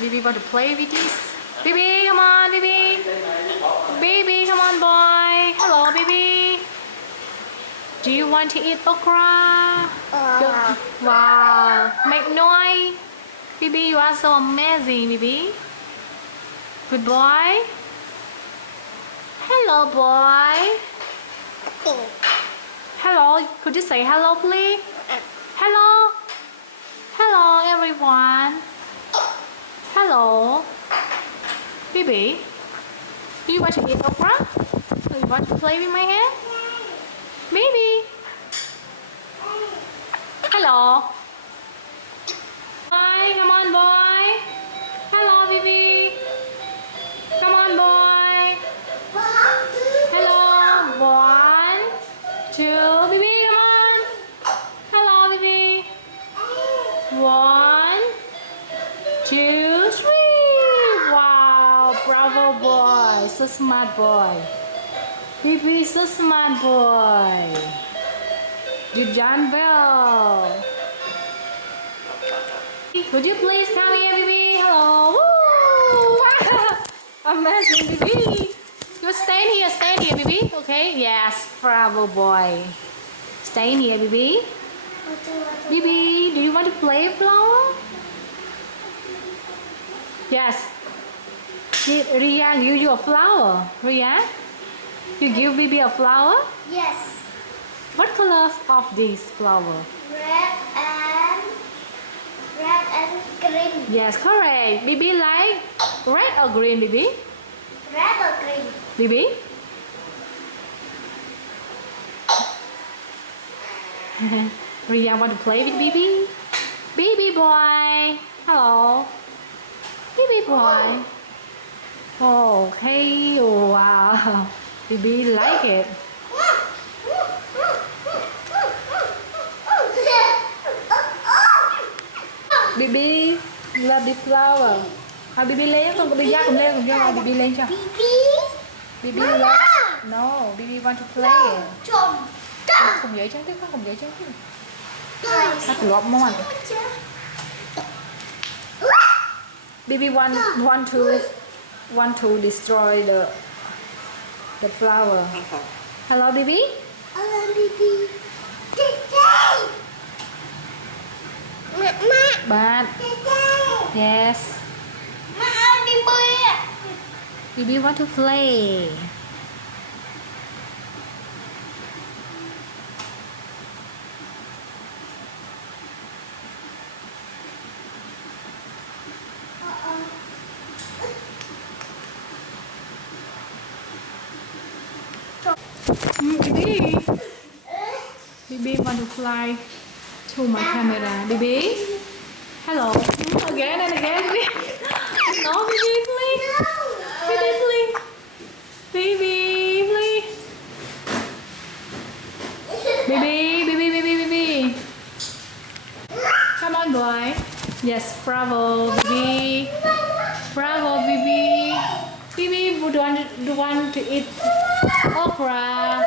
Bibi want to play with this. Bibi, come on, Bibi. Bibi, come on, boy. Hello, Bibi. Do you want to eat okra? Wow. Make noise. Bibi, you are so amazing, Bibi. Good boy. Hello, boy. Hello. Could you say hello, please? Hello. Hello, everyone. Hello. Bibi, do you want to eat okra? Do you want to play with my hand? Baby. Hello. Boy, come on, boy. Hello, Bibi. Come on, boy. Hello. 1, 2. Bibi, come on. Hello, Bibi. 1, 2, 3. Wow, bravo boy. So smart boy. Bibi, so smart boy. You done well. Would you please come here, Bibi? Hello. Woo! Wow. Amazing, Bibi. You stand here, Bibi. Okay? Yes, bravo boy. Stay in here, Bibi. Bibi, do you want to play flower? Yes. Did Ria give you a flower? Ria? You give Bibi a flower? Yes. What colors of this flower? Red and green. Yes, correct. Bibi like red or green, Bibi? Red or green? Bibi? Ria want to play with Bibi? Bibi boy. Hello. Bibi boy. Oh, okay. Oh, wow. Bibi like it. Bibi love the flower. Bibi lên không? Bibi dắt lên cùng cho Bibi lên cho. Bibi love. No, Bibi want to play. Không dễ chứ, không dễ chứ. Nó lọp mòn. Bibi want to destroy the flower. Hello, Bibi. Hello, Bibi. But yes, Bibi want to play. Bibi want to fly to my camera. Bibi, hello. Again and again. No, Bibi, please. Bibi, please. Bibi, please. Bibi. Come on, boy. Yes, bravo, Bibi. Bravo, Bibi. Bibi would want to eat okra.